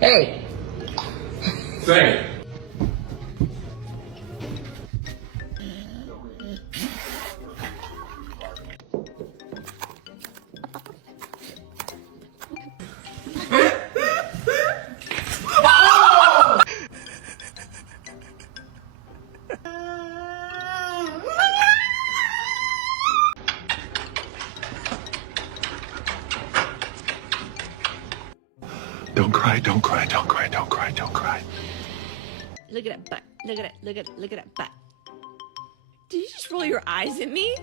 Hey. Say. Don't cry, don't cry, don't cry, don't cry, don't cry. Look at that butt. Look at it. Look at that butt. Did you just roll your eyes at me?